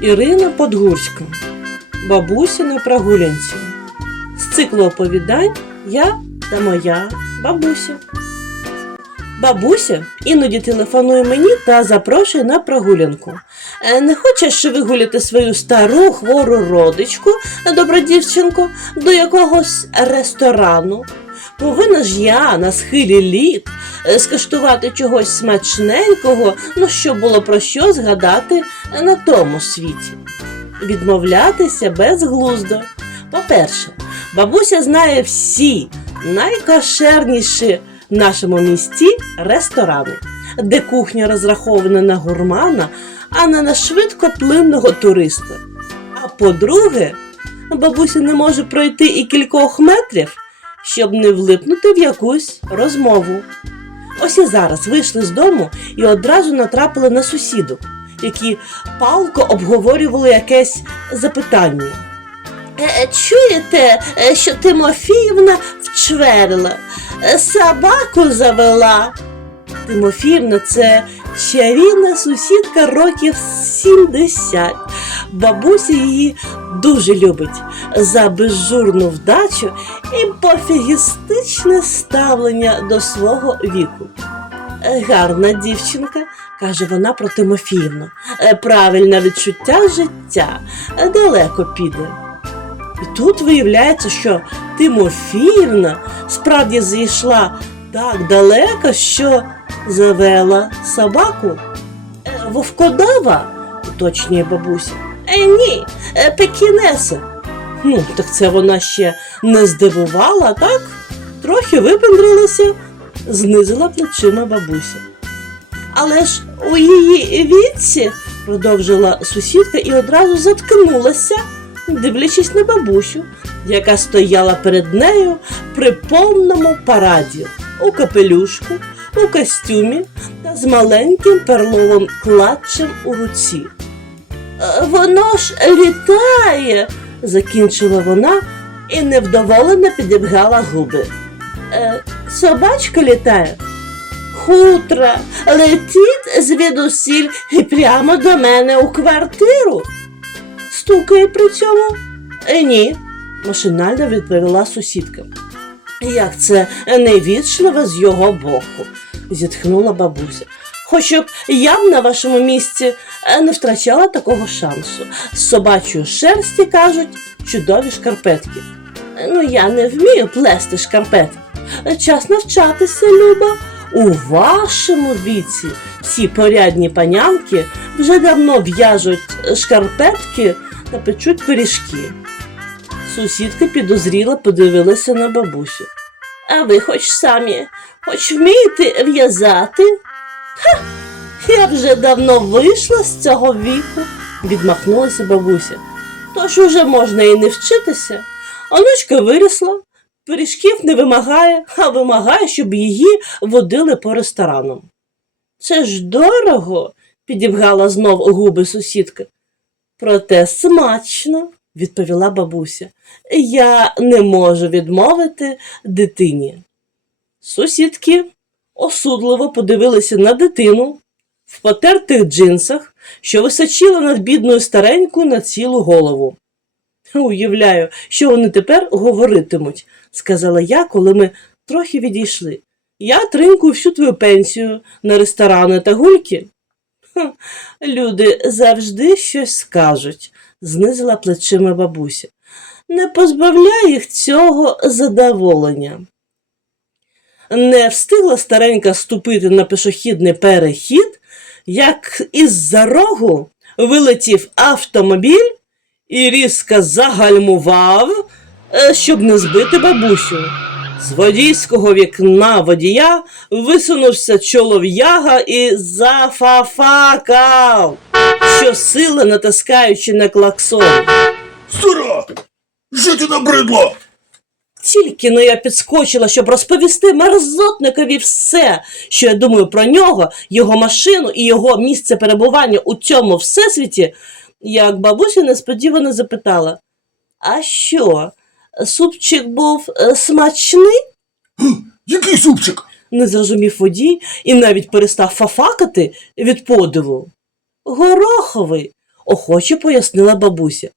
Ірина Подгурська. Бабуся на прогулянці. З циклу оповідань Я та моя бабуся. Бабуся іноді телефонує мені та запрошує на прогулянку. Е, Не хочеш вигуляти свою стару хвору родичку, добра дівчинко, до якогось ресторану? Повинна ж я на схилі літ е, скуштувати чогось смачненького, ну щоб було про що згадати на тому світі. Відмовлятися безглуздо. По-перше, бабуся знає всі найкошерніші в нашому місті ресторани, де кухня розрахована на гурмана, а не на швидкоплинного туриста. А по-друге, бабуся не може пройти і кількох метрів, щоб не влипнути в якусь розмову. Ось і зараз вийшли з дому і одразу натрапили на сусідок, які палко обговорювали якесь запитання. Е, чуєте, е, що Тимофіївна вчверила, е, собаку завела. Тимофіївна це чарівна сусідка років 70. Бабуся її дуже любить за безжурну вдачу і пофігістичне ставлення до свого віку. Е, Гарна дівчинка, каже вона про Тимофіївну. Е, Правильне відчуття життя е, далеко піде. І тут виявляється, що Тимофіївна справді зійшла так далеко, що завела собаку. Вовкодава, уточнює бабуся. Е, ні, е, пекінеса. Ну, так це вона ще не здивувала, так? Трохи випендрилася, знизила плечима бабуся. Але ж у її віці, продовжила сусідка і одразу заткнулася, дивлячись на бабусю, яка стояла перед нею при повному параді у капелюшку, у костюмі та з маленьким перловим клатчем у руці. «Е, Воно ж літає, закінчила вона і невдоволено підібгала губи. «Е, собачка літає. Хутра летить звідусіль і прямо до мене у квартиру. Стукає при цьому? «Е, ні, машинально відповіла сусідка. Як це невічливо з його боку, зітхнула бабуся. Хоч б я б на вашому місці е, не втрачала такого шансу. З собачої шерсті кажуть чудові шкарпетки. Ну, я не вмію плести шкарпетки. Час навчатися, Люба. У вашому віці всі порядні панянки вже давно в'яжуть шкарпетки та печуть пиріжки. Сусідка підозріла подивилася на бабусю. А ви хоч самі, хоч вмієте в'язати? Ха, я вже давно вийшла з цього віку, відмахнулася бабуся. Тож уже можна і не вчитися. Онучка вирісла, пиріжків не вимагає, а вимагає, щоб її водили по ресторанам. Це ж дорого, підібгала знов губи сусідка. Проте смачно, відповіла бабуся. Я не можу відмовити дитині. Сусідки осудливо подивилися на дитину в потертих джинсах, що височила над бідною старенькою на цілу голову. Уявляю, що вони тепер говоритимуть, сказала я, коли ми трохи відійшли. Я тринкую всю твою пенсію на ресторани та гульки. Ха, люди завжди щось скажуть, знизила плечима бабуся. Не позбавляй їх цього задоволення. Не встигла старенька ступити на пішохідний перехід, як із-за рогу вилетів автомобіль і різко загальмував, е, щоб не збити бабусю. З водійського вікна водія висунувся чолов'яга і зафафакав, щосили натискаючи на клаксон. Стара! Жити набридло! Тільки но я підскочила, щоб розповісти мерзотникові все, що я думаю про нього, його машину і його місце перебування у цьому всесвіті, як бабуся несподівано запитала: А що, супчик був е, смачний? Який супчик? не зрозумів водій і навіть перестав фафакати від подиву. Гороховий, охоче пояснила бабуся.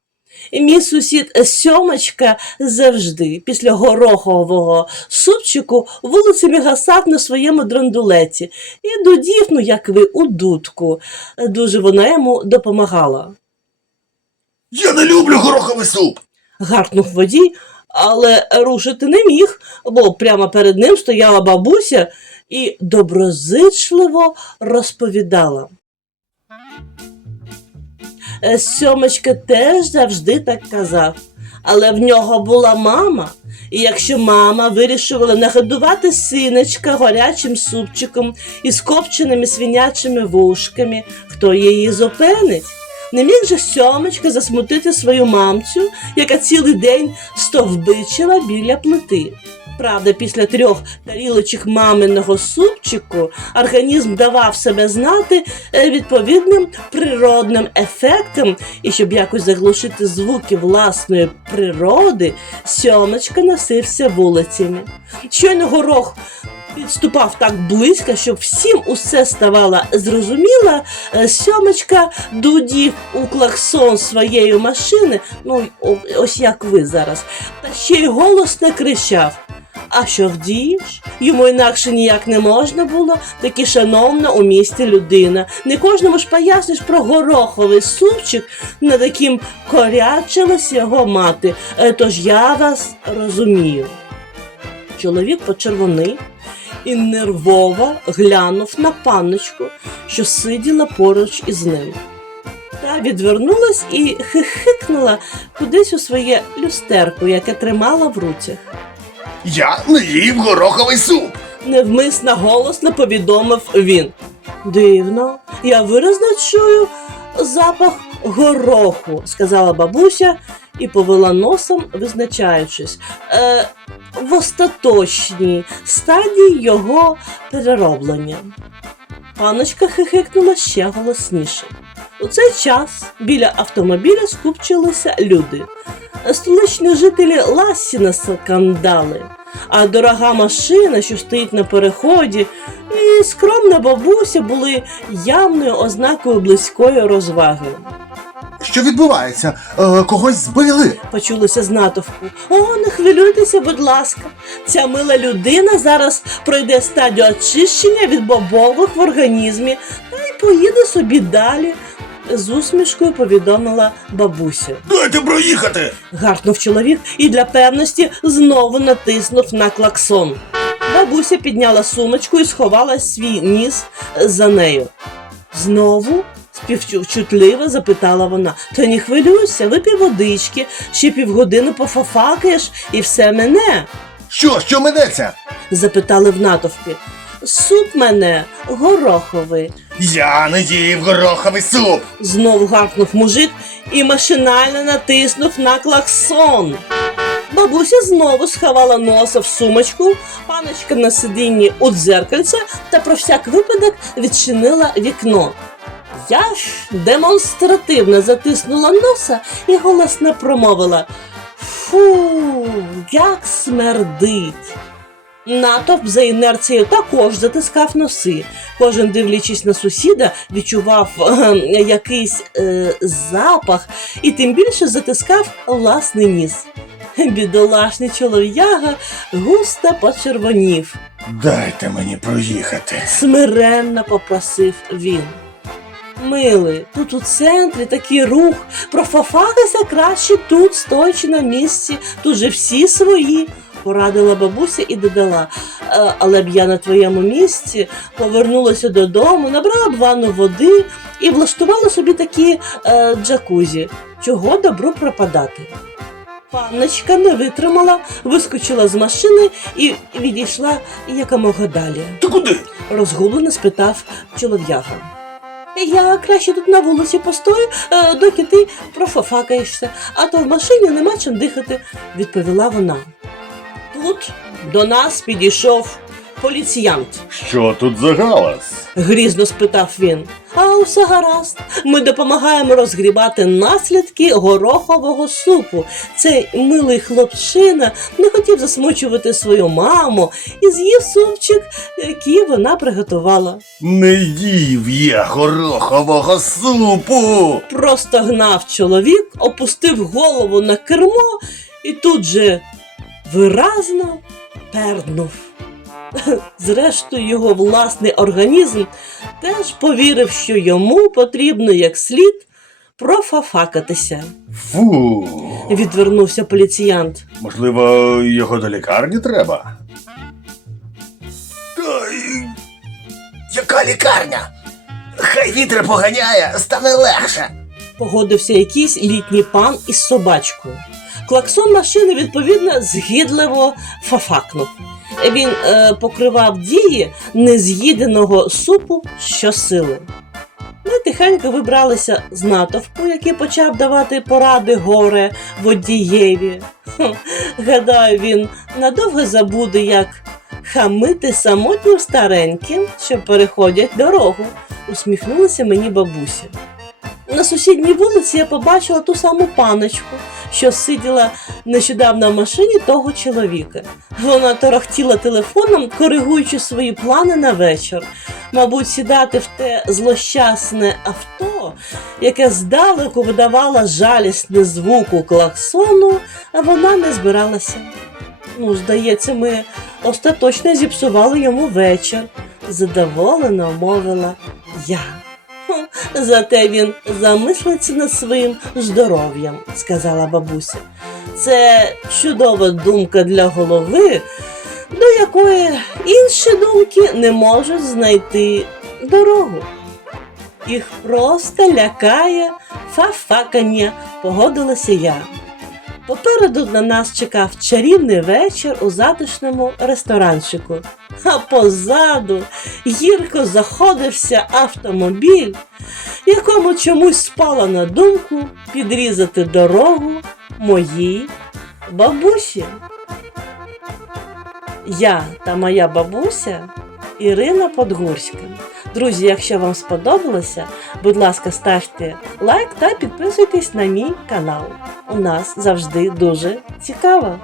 Мій сусід Сьомочка завжди після горохового супчику вулицями гасав на своєму драндулеті і дудів, ну як ви, у дудку. Дуже вона йому допомагала. Я не люблю гороховий суп. Гаркнув водій, але рушити не міг, бо прямо перед ним стояла бабуся і доброзичливо розповідала. Е, Сьомочка теж завжди так казав, але в нього була мама. І якщо мама вирішувала нагодувати синочка гарячим супчиком із копченими свинячими вушками, хто її зупинить? Не міг же сьомочка засмутити свою мамцю, яка цілий день стовбичила біля плити. Правда, після трьох тарілочок маминого супчику організм давав себе знати е, відповідним природним ефектом, і щоб якось заглушити звуки власної природи, сьомочка носився вулицями. Щойно горох підступав так близько, щоб всім усе ставало зрозуміло, е, сьомочка дудів у клаксон своєї машини, ну ось як ви зараз, та ще й голосно кричав. А що вдієш? Йому інакше ніяк не можна було, таки шановна у місті людина. Не кожному ж поясниш про гороховий супчик, над яким корячилась його мати. Е, Тож я вас розумію. Чоловік почервонив і нервово глянув на панночку, що сиділа поруч із ним. Та відвернулась і хихикнула кудись у своє люстерко, яке тримала в руцях. Я не їв гороховий суп. Невмисно голосно повідомив він. Дивно, я виразно чую запах гороху, сказала бабуся і повела носом, визначаючись. Е, в остаточній стадії його перероблення. Паночка хихикнула ще голосніше. У цей час біля автомобіля скупчилися люди. Столичні жителі Ласіна скандали, а дорога машина, що стоїть на переході, і скромна бабуся були явною ознакою близької розваги. Що відбувається? Е, когось збили? Почулося з натовпу. О, не хвилюйтеся, будь ласка. Ця мила людина зараз пройде стадію очищення від бобових в організмі та й поїде собі далі. З усмішкою повідомила бабуся. Дайте проїхати. Гаркнув чоловік і для певності знову натиснув на клаксон. Бабуся підняла сумочку і сховала свій ніс за нею. Знову? співчутливо запитала вона. То не хвилюйся, випій водички, ще півгодини пофафакаєш і все мене. Що, що минеться? запитали в натовпі. Суп мене гороховий. Я не їв гороховий суп. Знову гаркнув мужик і машинально натиснув на клаксон. Бабуся знову сховала носа в сумочку, паночка на сидінні у дзеркальце та про всяк випадок відчинила вікно. Я ж демонстративно затиснула носа і голосно промовила Фу, як смердить. Натовп за інерцією також затискав носи. Кожен, дивлячись на сусіда, відчував е, якийсь е, запах і тим більше затискав власний ніс. Бідолашний чолов'яга густо почервонів, Дайте мені проїхати. смиренно попросив він. Милий, тут у центрі такий рух. Профафатися краще тут, стоячи на місці, тут же всі свої. Порадила бабуся і додала, «Е, але б я на твоєму місці повернулася додому, набрала б ванну води і влаштувала собі такі е, джакузі. Чого добру пропадати? Панночка не витримала, вискочила з машини і відійшла якомога далі. Ти куди? розгублено спитав чолов'яга. Я краще тут на вулиці постою, е, доки ти профафакаєшся, а то в машині нема чим дихати, відповіла вона. Тут до нас підійшов поліціянт. Що тут за галас? грізно спитав він. А усе гаразд. Ми допомагаємо розгрібати наслідки горохового супу. Цей милий хлопчина не хотів засмучувати свою маму і з'їв супчик, який вона приготувала. Не їв я горохового супу. Просто гнав чоловік, опустив голову на кермо і тут же виразно пернув. Зрештою, його власний організм теж повірив, що йому потрібно як слід профафакатися. Фу. Відвернувся поліціянт. Можливо, його до лікарні треба? Та й... Яка лікарня? Хай вітер поганяє, стане легше. Погодився якийсь літній пан із собачкою. Клаксон машини відповідно згідливо фафакнув. Він е, покривав дії нез'їденого супу щосили. Ми тихенько вибралися з натовпу, який почав давати поради горе водієві. Гадаю, він надовго забуде, як хамити самотнім стареньким, що переходять дорогу, усміхнулася мені бабуся. На сусідній вулиці я побачила ту саму паночку, що сиділа нещодавно в машині того чоловіка. Вона торохтіла телефоном, коригуючи свої плани на вечір. Мабуть, сідати в те злощасне авто, яке здалеку видавало жалісне звуку клаксону, а вона не збиралася. Ну, здається, ми остаточно зіпсували йому вечір, задоволено мовила я. «Хм, Зате він замислиться над своїм здоров'ям, сказала бабуся. Це чудова думка для голови, до якої інші думки не можуть знайти дорогу. Їх просто лякає фафакання, погодилася я. Попереду на нас чекав чарівний вечір у затишному ресторанчику, а позаду гірко заходився автомобіль, якому чомусь спало на думку підрізати дорогу моїй бабусі. Я та моя бабуся Ірина Подгурська. Друзі, якщо вам сподобалося, будь ласка, ставте лайк та підписуйтесь на мій канал. У нас завжди дуже цікаво.